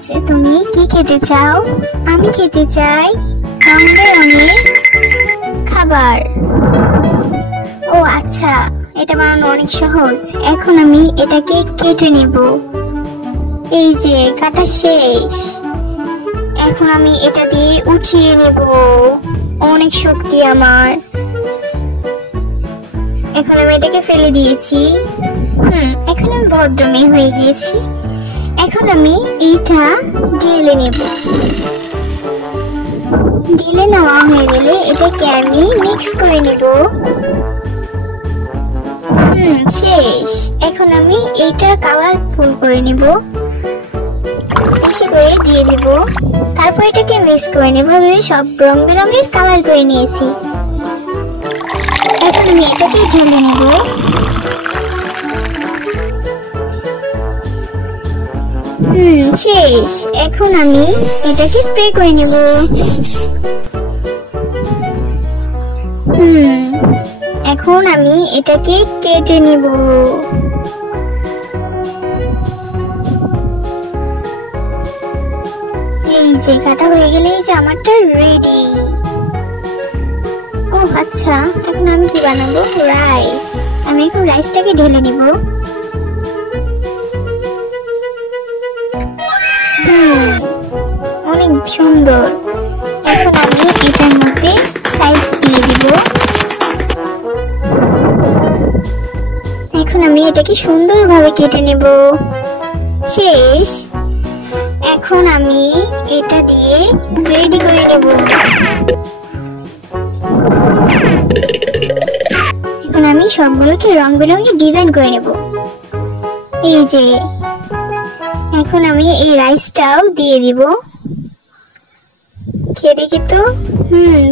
আচ্ছা, তুমি কি খেতে চাও? আমি খেতে চাই রং বেরঙের খাবার। ও আচ্ছা, এটা বানানো অনেক সহজ। এখন আমি এটাকে কেটে নেব। এই যে কাটা শেষ। এখন আমি এটা দিয়ে উঠিয়ে নেব। অনেক শক্তি আমার। এখন আমি এটাকে ফেলে দিয়েছি। এখন আমি ভদ্র মেয়ে হয়ে গিয়েছি। এখন আমি এইটা ঢেলে নেব। ঢেলে নেওয়া হয়ে গেলে এটাকে আমি মিক্স করে নেব। শেষ। এখন আমি এইটা কালারফুল করে নেব, বেশি করে দিয়ে দেব। তারপর এটাকে মিক্স করে নেব। সব রং বেরঙের কালার করে নিয়েছি। এখন আমি এটাকে ঢেলে নেব। শেষ। এখন আমি এটাকে স্প্রে করে নেব। এখন আমি এটাকে কেটে নিব। এই যে কাটা হয়ে গেলে এই যে আমারটা রেডি। ও আচ্ছা, এখন আমি কি বানাবো? রাইস। আমি এখন রাইসটাকে ঢেলে নিব। অনেক সুন্দর। এখন আমি এটার মধ্যে সাইজ দিয়ে দিব। এখন আমি এটাকে সুন্দরভাবে কেটে নেব। শেষ। এখন আমি এটা দিয়ে রেডি করে নেব। এখন আমি সবগুলোকে রং বেরঙের ডিজাইন করে নেব। এই যে এখন আমি এই রাইসটাও দিয়ে দিব। খেয়ে দেখি তো।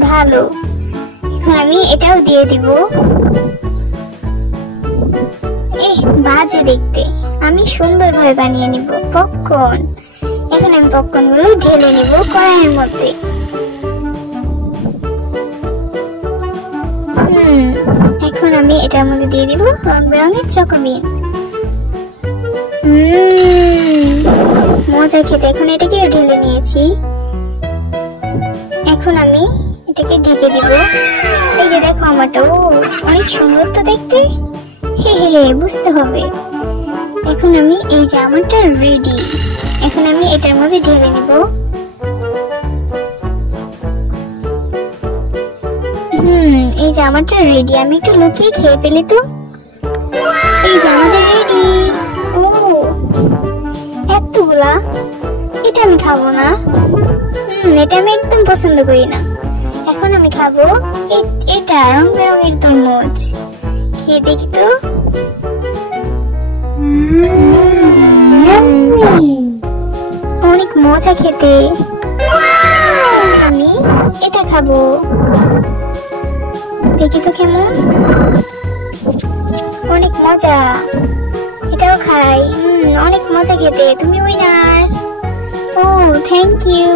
ভালো। এখন আমি এটাও দিয়ে দিব। বাজে দেখতে। আমি সুন্দরভাবে বানিয়ে নিব পপকর্ন। এখন আমি পপকর্ন গুলো ঢেলে নিব কড়াইয়ের মধ্যে। এখন আমি এটার মধ্যে দিয়ে দিব রং বেরঙের চকোবিন। মজা খেতে। এখন এটাকে ঢেলে নিয়েছি। এখন আমি এটাকে ঢেকে দিব। এই যে দেখো আমারটা অনেক সুন্দর তো দেখতে। বুঝতে হবে। এখন আমি এই যে আমারটা রেডি। এখন আমি এটার মধ্যে ঢেলে নেব। এই যে আমারটা রেডি। আমি একটু লুকিয়ে খেয়ে ফেলি তো। এই যে আমাদের রেডি। এতগুলা। এটা আমি খাবো না। এটা আমি একদম পছন্দ করি না। এখন আমি খাবো এটা রং বেরঙের তরমুজ। খেয়ে দেখি তো। অনেক মজা খেতে। আমি এটা খাবো। দেখি তো কেমন। অনেক মজা। এটাও খাই। অনেক মজা খেতে। তুমি উইনার। Thank you.